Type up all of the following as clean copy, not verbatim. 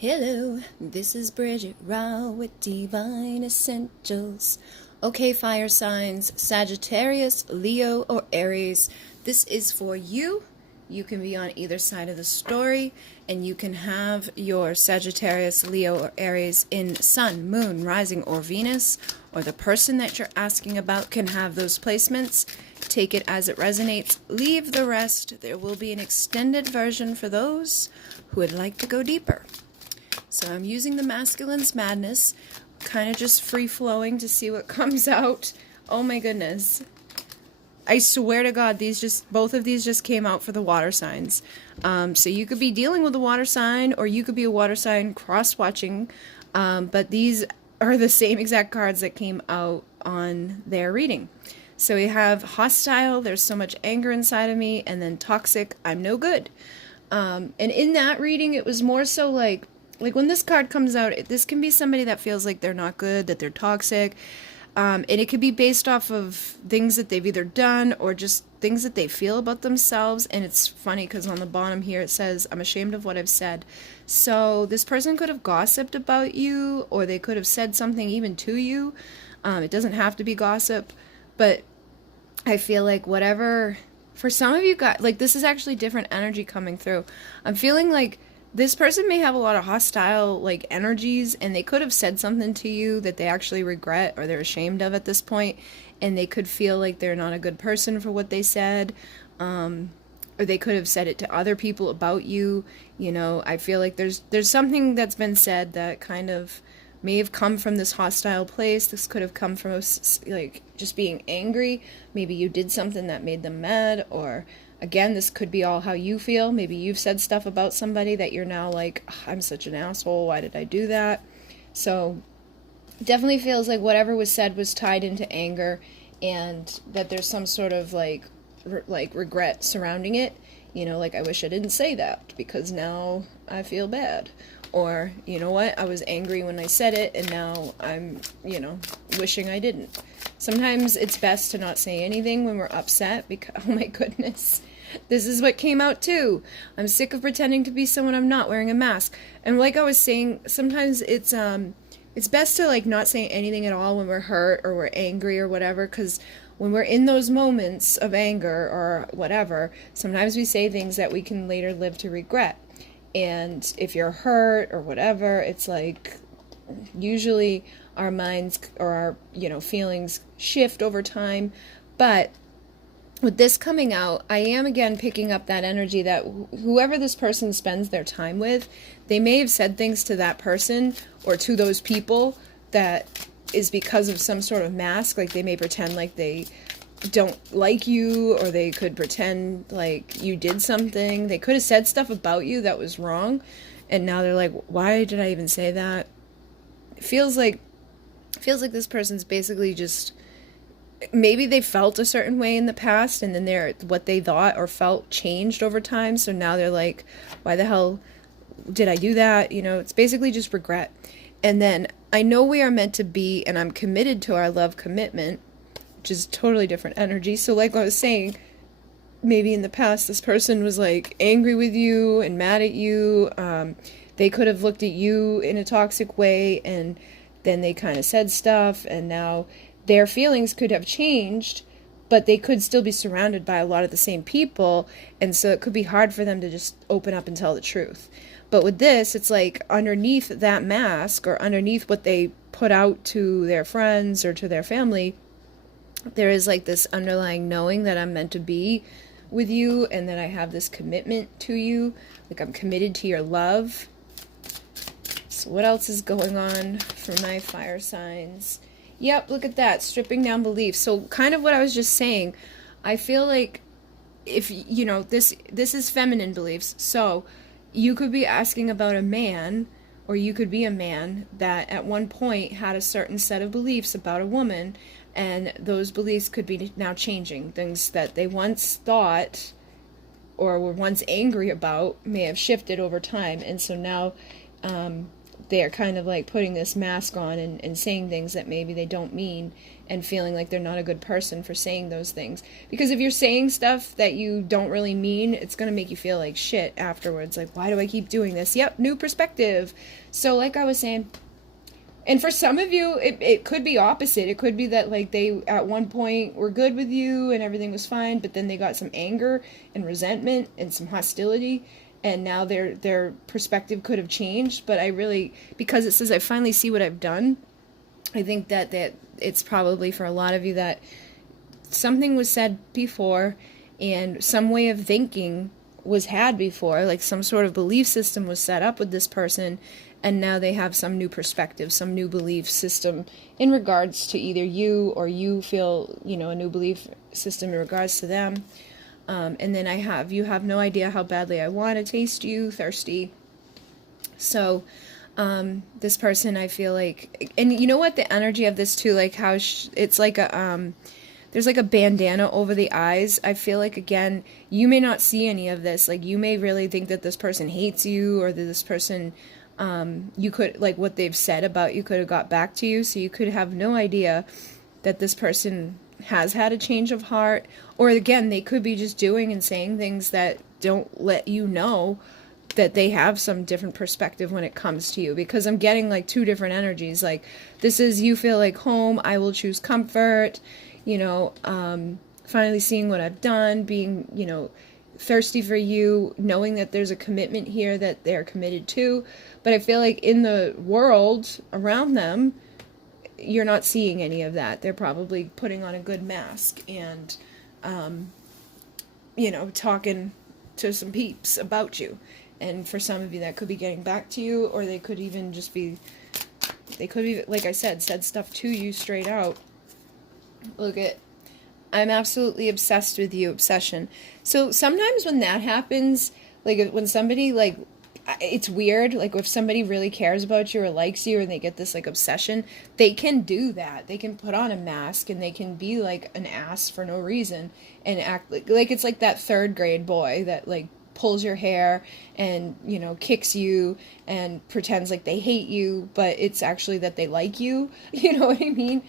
Hello, this is Bridget Rau with Divine Essentials. Okay, fire signs, Sagittarius, Leo, or Aries. This is for you. You can be on either side of the story, and you can have your Sagittarius, Leo, or Aries in Sun, Moon, Rising, or Venus, or the person that you're asking about can have those placements. Take it as it resonates. Leave the rest. There will be an extended version for those who would like to go deeper. So I'm using the Masculine's Madness, kind of just free-flowing to see what comes out. Oh my goodness. I swear to God, both of these just came out for the water signs. So you could be dealing with a water sign, or you could be a water sign cross-watching, but these are the same exact cards that came out on their reading. So we have hostile, there's so much anger inside of me, and then toxic, I'm no good. And in that reading, it was more so like when this card comes out, this can be somebody that feels like they're not good, that they're toxic, and it could be based off of things that they've either done or just things that they feel about themselves. And it's funny because on the bottom here it says, I'm ashamed of what I've said. So this person could have gossiped about you, or they could have said something even to you. It doesn't have to be gossip, but I feel like whatever, for some of you guys, like this is actually different energy coming through. I'm feeling like this person may have a lot of hostile like energies, and they could have said something to you that they actually regret or they're ashamed of at this point, and they could feel like they're not a good person for what they said, or they could have said it to other people about you. You know, I feel like there's something that's been said that kind of may have come from this hostile place. This could have come from like just being angry. Maybe you did something that made them mad, or again, this could be all how you feel. Maybe you've said stuff about somebody that you're now like, I'm such an asshole, why did I do that? So definitely feels like whatever was said was tied into anger, and that there's some sort of like regret surrounding it. You know, like, I wish I didn't say that because now I feel bad. Or, you know what, I was angry when I said it, and now I'm, wishing I didn't. Sometimes it's best to not say anything when we're upset because, oh my goodness, this is what came out too. I'm sick of pretending to be someone I'm not, wearing a mask. And like I was saying, sometimes it's best to like not say anything at all when we're hurt or we're angry or whatever, because when we're in those moments of anger or whatever, sometimes we say things that we can later live to regret. And if you're hurt or whatever, it's like usually our minds or our feelings shift over time. But with this coming out, I am again picking up that energy that whoever this person spends their time with, they may have said things to that person or to those people that is because of some sort of mask. Like they may pretend like they don't like you, or they could pretend like you did something. They could have said stuff about you that was wrong, and now they're like, why did I even say that? It feels like this person's basically just, maybe they felt a certain way in the past, and then what they thought or felt changed over time, so now they're like, why the hell did I do that? It's basically just regret. And then I know we are meant to be, and I'm committed to our love commitment, which is totally different energy. So like I was saying, maybe in the past this person was like angry with you and mad at you. They could have looked at you in a toxic way, and then they kind of said stuff, and now their feelings could have changed, but they could still be surrounded by a lot of the same people, and so it could be hard for them to just open up and tell the truth. But with this, it's like underneath that mask, or underneath what they put out to their friends or to their family, there is like this underlying knowing that I'm meant to be with you, and that I have this commitment to you. Like I'm committed to your love. So what else is going on for my fire signs? Yep, look at that, stripping down beliefs. So kind of what I was just saying, I feel like if, this is feminine beliefs. So you could be asking about a man, or you could be a man that at one point had a certain set of beliefs about a woman, and those beliefs could be now changing. Things that they once thought or were once angry about may have shifted over time, and so now they're kind of like putting this mask on and saying things that maybe they don't mean, and feeling like they're not a good person for saying those things. Because if you're saying stuff that you don't really mean, it's going to make you feel like shit afterwards. Like, why do I keep doing this? Yep, new perspective. So like I was saying, and for some of you, it could be opposite. It could be that like they at one point were good with you and everything was fine, but then they got some anger and resentment and some hostility, and now their perspective could have changed. But I really, because it says I finally see what I've done, I think that it's probably for a lot of you that something was said before and some way of thinking was had before, like some sort of belief system was set up with this person, and now they have some new perspective, some new belief system in regards to either you, or you feel, you know, a new belief system in regards to them. And then you have no idea how badly I want to taste you, thirsty. So this person, I feel like, and you know what, the energy of this too, like how it's like a there's like a bandana over the eyes. I feel like, again, you may not see any of this. Like, you may really think that this person hates you, or that this person, you could, like, what they've said about you could have got back to you. So you could have no idea that this person has had a change of heart. Or, again, they could be just doing and saying things that don't let you know that they have some different perspective when it comes to you. Because I'm getting, like, two different energies. Like, this is, you feel like home, I will choose comfort, you know, finally seeing what I've done, being, you know, thirsty for you, knowing that there's a commitment here that they're committed to. But I feel like in the world around them, you're not seeing any of that. They're probably putting on a good mask and, you know, talking to some peeps about you. And for some of you, that could be getting back to you, or they could even just be, they could be, like I said stuff to you straight out. Look at, I'm absolutely obsessed with you, obsession. So sometimes when that happens, like when somebody, like, it's weird, like if somebody really cares about you or likes you and they get this like obsession, they can do that. They can put on a mask and they can be like an ass for no reason and act like it's like that third grade boy that like pulls your hair and, you know, kicks you and pretends like they hate you, but it's actually that they like you. You know what I mean?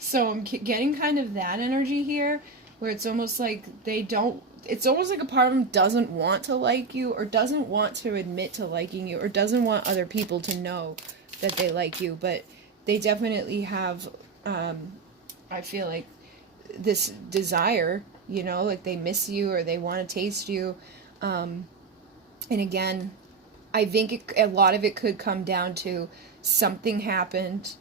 So I'm getting kind of that energy here, where it's almost like they don't, it's almost like a part of them doesn't want to like you, or doesn't want to admit to liking you, or doesn't want other people to know that they like you, but they definitely have, I feel like, this desire, you know, like they miss you or they want to taste you. And again, I think a lot of it could come down to something happened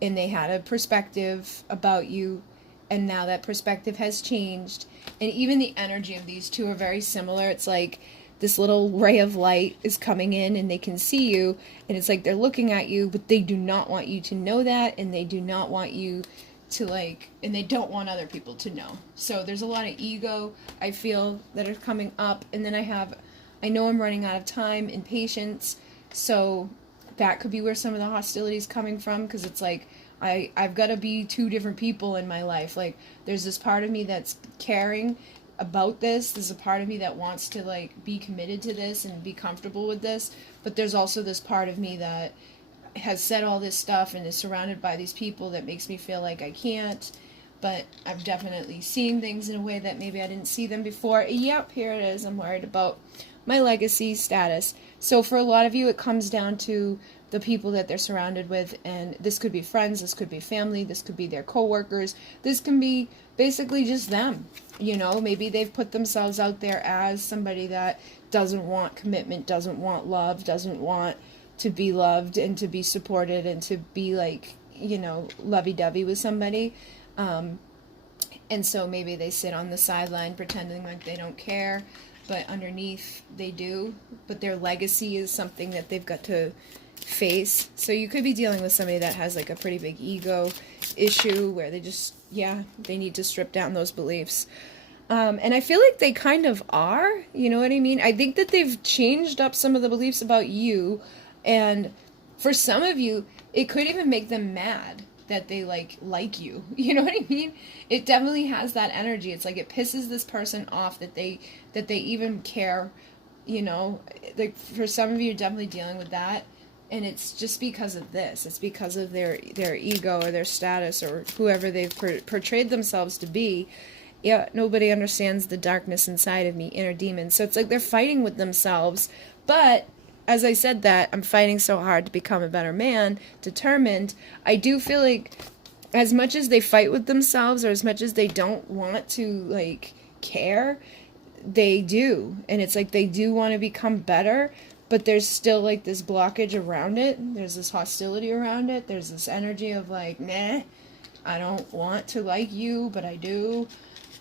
and they had a perspective about you, and now that perspective has changed. And even the energy of these two are very similar. It's like this little ray of light is coming in and they can see you, and it's like they're looking at you, but they do not want you to know that, and they do not want you to like, and they don't want other people to know. So there's a lot of ego, I feel, that are coming up. And then I know I'm running out of time and patience, so that could be where some of the hostility is coming from, because it's like I've got to be two different people in my life. Like, there's this part of me that's caring about this. There's a part of me that wants to like be committed to this and be comfortable with this, but there's also this part of me that has said all this stuff and is surrounded by these people that makes me feel like I can't. But I'm definitely seeing things in a way that maybe I didn't see them before. Yep, here it is. I'm worried about my legacy status. So for a lot of you, it comes down to the people that they're surrounded with, and this could be friends, this could be family, this could be their coworkers, this can be basically just them. You know, maybe they've put themselves out there as somebody that doesn't want commitment, doesn't want love, doesn't want to be loved and to be supported and to be like, you know, lovey-dovey with somebody. And so maybe they sit on the sideline pretending like they don't care, but underneath they do. But their legacy is something that they've got to face. So you could be dealing with somebody that has like a pretty big ego issue where they just, they need to strip down those beliefs. And I feel like they kind of are, you know what I mean? I think that they've changed up some of the beliefs about you, and for some of you, it could even make them mad that they like you. You know what I mean? It definitely has that energy. It's like it pisses this person off that they even care, you know. Like for some of you, you're definitely dealing with that. And it's just because of this. It's because of their ego or their status or whoever they've portrayed themselves to be. Yeah, nobody understands the darkness inside of me, inner demons. So it's like they're fighting with themselves. But as I said that, I'm fighting so hard to become a better man, determined. I do feel like as much as they fight with themselves or as much as they don't want to, like, care, they do. And it's like they do want to become better, but there's still, like, this blockage around it. There's this hostility around it. There's this energy of, like, nah, I don't want to like you, but I do.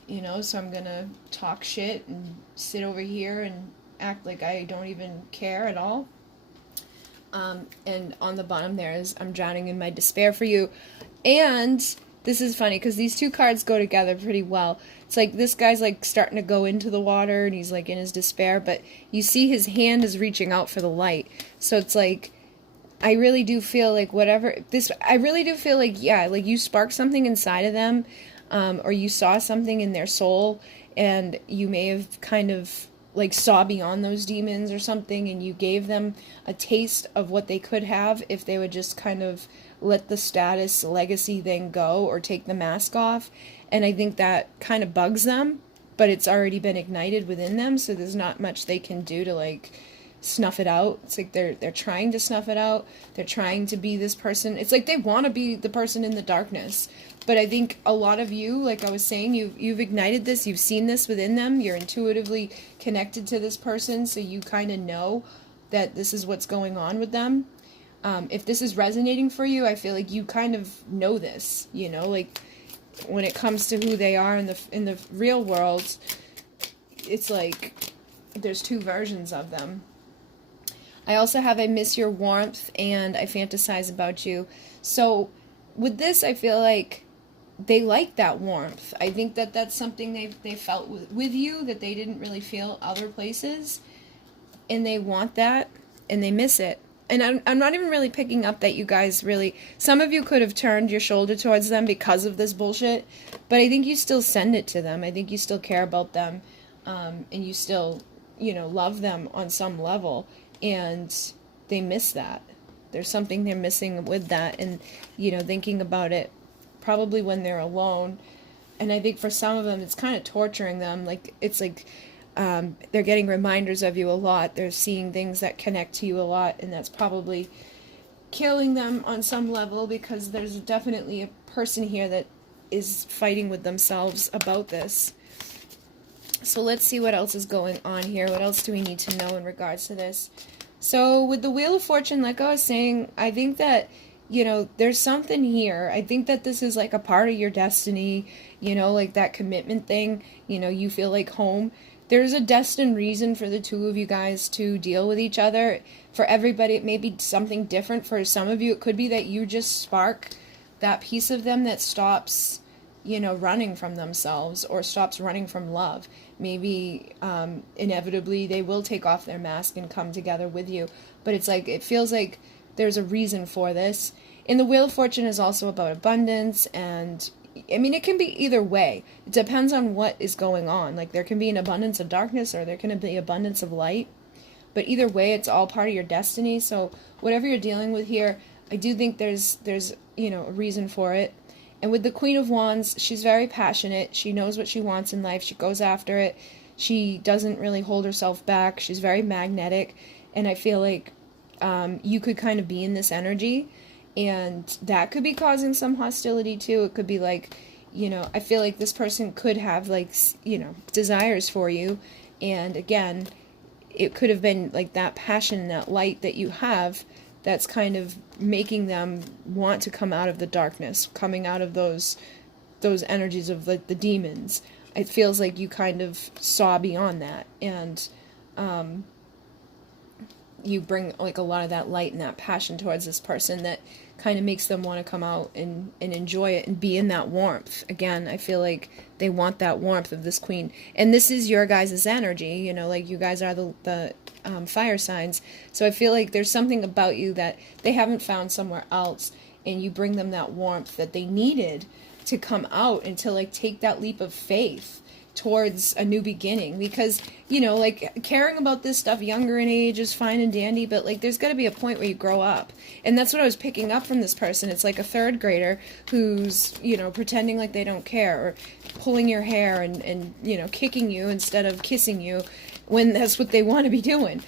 You know, so I'm gonna talk shit and sit over here and act like I don't even care at all. And on the bottom there is, I'm drowning in my despair for you. And this is funny because these two cards go together pretty well. It's like this guy's like starting to go into the water and he's like in his despair, but you see his hand is reaching out for the light. So it's like, I really do feel like I really do feel like, yeah, like you sparked something inside of them, or you saw something in their soul, and you may have kind of like saw beyond those demons or something, and you gave them a taste of what they could have if they would just kind of let the status legacy thing go or take the mask off. And I think that kind of bugs them, but it's already been ignited within them, so there's not much they can do to like snuff it out. It's like they're trying to snuff it out. They're trying to be this person. It's like they want to be the person in the darkness. But I think a lot of you, like I was saying, you've ignited this. You've seen this within them. You're intuitively connected to this person, so you kind of know that this is what's going on with them. If this is resonating for you, I feel like you kind of know this. You know, like when it comes to who they are in the real world, it's like there's two versions of them. I also have I miss your warmth and I fantasize about you. So with this, I feel like they like that warmth. I think that that's something they felt with you that they didn't really feel other places. And they want that and they miss it. And I'm not even really picking up that you guys really, some of you could have turned your shoulder towards them because of this bullshit, but I think you still send it to them. I think you still care about them, and you still, you know, love them on some level, and they miss that. There's something they're missing with that, and, you know, thinking about it probably when they're alone. And I think for some of them, it's kind of torturing them. Like, it's like, they're getting reminders of you a lot. They're seeing things that connect to you a lot, and that's probably killing them on some level, because there's definitely a person here that is fighting with themselves about this. So let's see what else is going on here. What else do we need to know in regards to this? So with the Wheel of Fortune, like I was saying, I think that, you know, there's something here. I think that this is like a part of your destiny, you know, like that commitment thing, you know, you feel like home. There's a destined reason for the two of you guys to deal with each other. For everybody, it may be something different. For some of you, it could be that you just spark that piece of them that stops, you know, running from themselves or stops running from love. Maybe inevitably they will take off their mask and come together with you. But it's like, it feels like there's a reason for this. And the Wheel of Fortune is also about abundance, and I mean, it can be either way. It depends on what is going on. Like, there can be an abundance of darkness, or there can be abundance of light. But either way, it's all part of your destiny. So whatever you're dealing with here, I do think there's you know, a reason for it. And with the Queen of Wands, she's very passionate. She knows what she wants in life. She goes after it. She doesn't really hold herself back. She's very magnetic. And I feel like you could kind of be in this energy, and that could be causing some hostility too. It could be like, you know, I feel like this person could have, like, you know, desires for you. And again, it could have been like that passion, that light that you have, that's kind of making them want to come out of the darkness, coming out of those energies of the demons. It feels like you kind of saw beyond that, and you bring like a lot of that light and that passion towards this person that kind of makes them want to come out and enjoy it and be in that warmth. Again, I feel like they want that warmth of this queen. And this is your guys' energy, you know, like you guys are the fire signs. So I feel like there's something about you that they haven't found somewhere else, and you bring them that warmth that they needed to come out and to like take that leap of faith towards a new beginning, because, you know, like, caring about this stuff younger in age is fine and dandy, but, like, there's got to be a point where you grow up. And that's what I was picking up from this person. It's like a third grader who's, you know, pretending like they don't care, or pulling your hair and you know, kicking you instead of kissing you when that's what they want to be doing.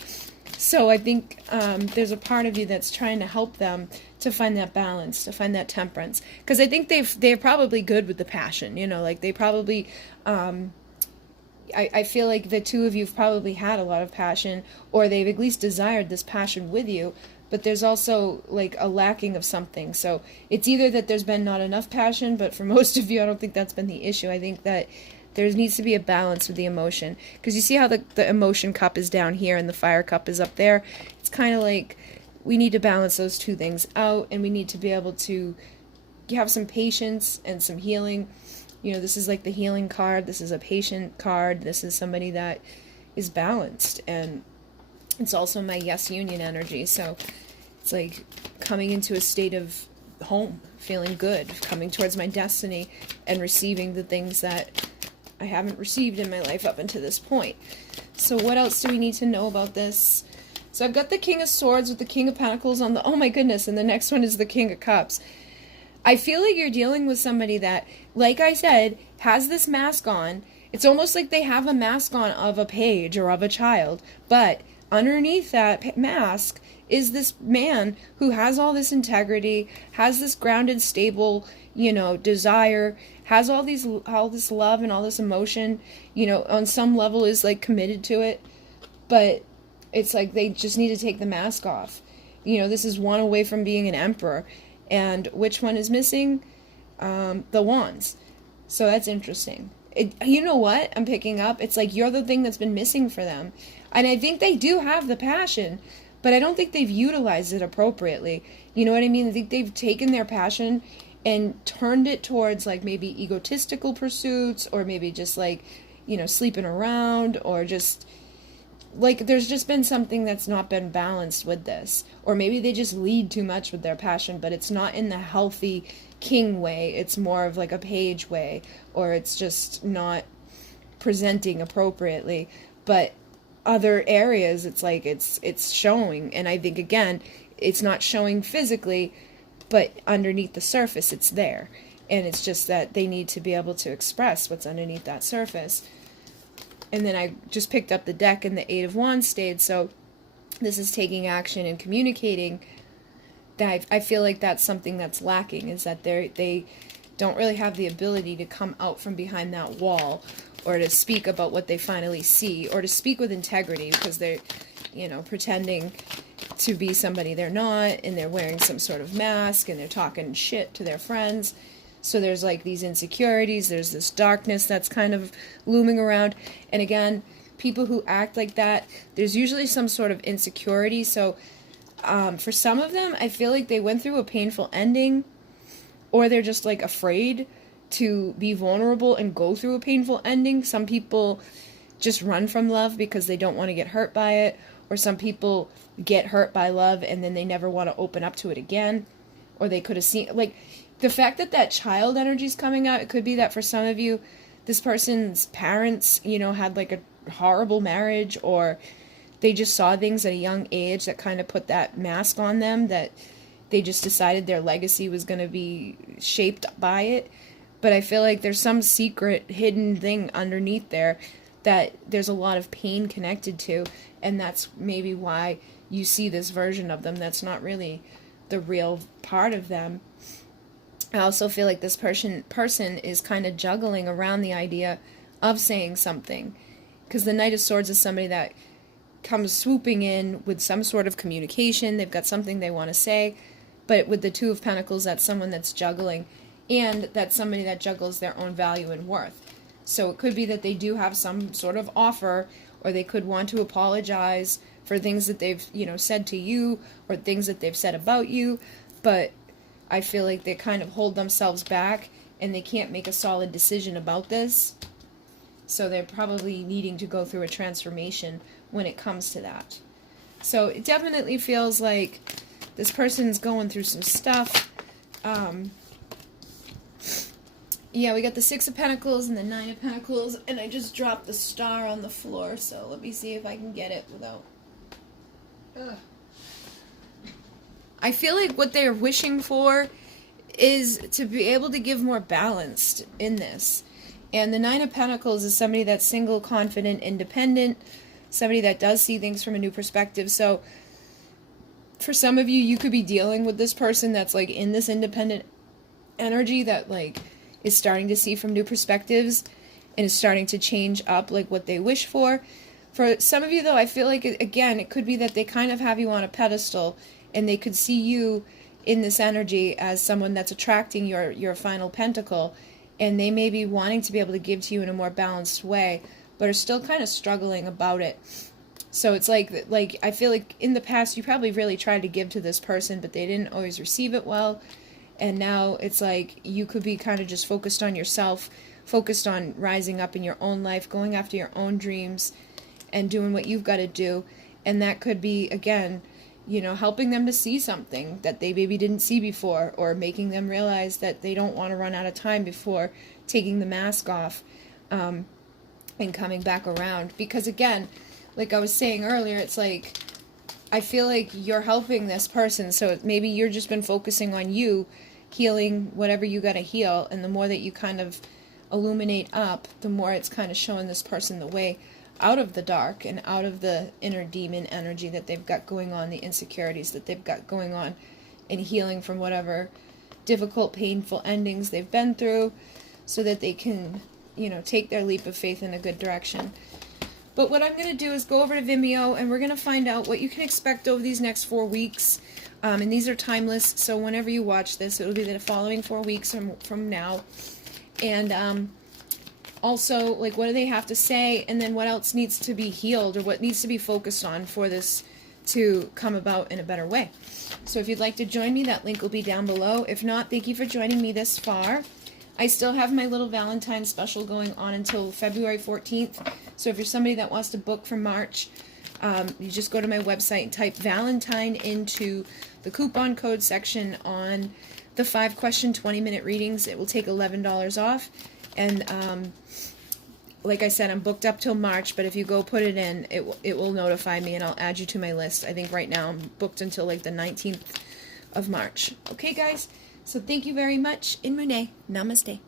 So I think there's a part of you that's trying to help them to find that balance, to find that temperance. Because I think they're probably good with the passion, you know, like they probably, I feel like the two of you have probably had a lot of passion, or they've at least desired this passion with you, but there's also like a lacking of something. So it's either that there's been not enough passion, but for most of you, I don't think that's been the issue. I think that there needs to be a balance with the emotion. Because you see how the emotion cup is down here and the fire cup is up there? It's kind of like we need to balance those two things out, and we need to be able to have some patience and some healing. You know, this is like the healing card. This is a patient card. This is somebody that is balanced. And it's also my yes union energy. So it's like coming into a state of home, feeling good, coming towards my destiny, and receiving the things that I haven't received in my life up until this point. So what else do we need to know about this? So I've got the King of Swords with the King of Pentacles on the, oh my goodness, and the next one is the King of Cups. I feel like you're dealing with somebody that, like I said, has this mask on. It's almost like they have a mask on of a page or of a child, but underneath that mask is this man who has all this integrity, has this grounded, stable, you know, desire, has all this love and all this emotion, you know, on some level is like committed to it, but it's like they just need to take the mask off. You know, this is one away from being an emperor. And which one is missing? The wands. So that's interesting. You know what I'm picking up? It's like you're the thing that's been missing for them. And I think they do have the passion, but I don't think they've utilized it appropriately. You know what I mean? I think they've taken their passion and turned it towards like maybe egotistical pursuits, or maybe just like, you know, sleeping around, or just like there's just been something that's not been balanced with this. Or maybe they just lead too much with their passion, but it's not in the healthy king way. It's more of like a page way, or it's just not presenting appropriately. But other areas, it's like it's showing. And I think, again, it's not showing physically, but underneath the surface it's there. And it's just that they need to be able to express what's underneath that surface. And then I just picked up the deck, and the Eight of Wands stayed. So this is taking action and communicating. That I feel like that's something that's lacking, is that they don't really have the ability to come out from behind that wall, or to speak about what they finally see, or to speak with integrity, because they're, you know, pretending to be somebody they're not, and they're wearing some sort of mask, and they're talking shit to their friends. So there's like these insecurities, there's this darkness that's kind of looming around. And again, people who act like that, there's usually some sort of insecurity. So for some of them, I feel like they went through a painful ending, or they're just like afraid to be vulnerable and go through a painful ending. Some people just run from love because they don't want to get hurt by it, or some people get hurt by love and then they never want to open up to it again. Or they could have seen, like, the fact that that child energy is coming out, it could be that for some of you, this person's parents, you know, had like a horrible marriage, or they just saw things at a young age that kind of put that mask on them, that they just decided their legacy was going to be shaped by it. But I feel like there's some secret hidden thing underneath there that there's a lot of pain connected to, and that's maybe why you see this version of them that's not really the real part of them. I also feel like this person is kind of juggling around the idea of saying something, because the Knight of Swords is somebody that comes swooping in with some sort of communication. They've got something they want to say, but with the Two of Pentacles, that's someone that's juggling, and that's somebody that juggles their own value and worth. So it could be that they do have some sort of offer, or they could want to apologize for things that they've, you know, said to you, or things that they've said about you, but I feel like they kind of hold themselves back, and they can't make a solid decision about this. So they're probably needing to go through a transformation when it comes to that. So it definitely feels like this person's going through some stuff. Yeah, we got the Six of Pentacles and the Nine of Pentacles, and I just dropped the star on the floor, so let me see if I can get it without... Ugh. I feel like what they're wishing for is to be able to give more balance in this. And the Nine of Pentacles is somebody that's single, confident, independent, somebody that does see things from a new perspective. So for some of you, you could be dealing with this person that's like in this independent energy that like is starting to see from new perspectives and is starting to change up like what they wish for. For some of you though, I feel like, again, it could be that they kind of have you on a pedestal and they could see you in this energy as someone that's attracting your final pentacle, and they may be wanting to be able to give to you in a more balanced way, but are still kind of struggling about it. So it's like I feel like in the past you probably really tried to give to this person, but they didn't always receive it well. And now it's like you could be kind of just focused on yourself, focused on rising up in your own life, going after your own dreams, and doing what you've got to do. And that could be, again, you know, helping them to see something that they maybe didn't see before, or making them realize that they don't want to run out of time before taking the mask off and coming back around. Because again, like I was saying earlier, it's like I feel like you're helping this person, so maybe you're just been focusing on you, healing whatever you got to heal, and the more that you kind of illuminate up, the more it's kind of showing this person the way out of the dark and out of the inner demon energy that they've got going on, the insecurities that they've got going on, and healing from whatever difficult, painful endings they've been through, so that they can, you know, take their leap of faith in a good direction. But what I'm going to do is go over to Vimeo, and we're going to find out what you can expect over these next 4 weeks. And these are timeless, so whenever you watch this, it'll be the following 4 weeks from now. And also, like, what do they have to say, and then what else needs to be healed, or what needs to be focused on for this to come about in a better way. So if you'd like to join me, that link will be down below. If not, thank you for joining me this far. I still have my little Valentine's special going on until February 14th. So if you're somebody that wants to book for March, you just go to my website and type Valentine into the coupon code section on the 5-question 20-minute readings. It will take $11 off. And like I said, I'm booked up till March, but if you go put it in, it will notify me, and I'll add you to my list. I think right now I'm booked until like the 19th of March. Okay, guys? So thank you very much. In Mune. Namaste.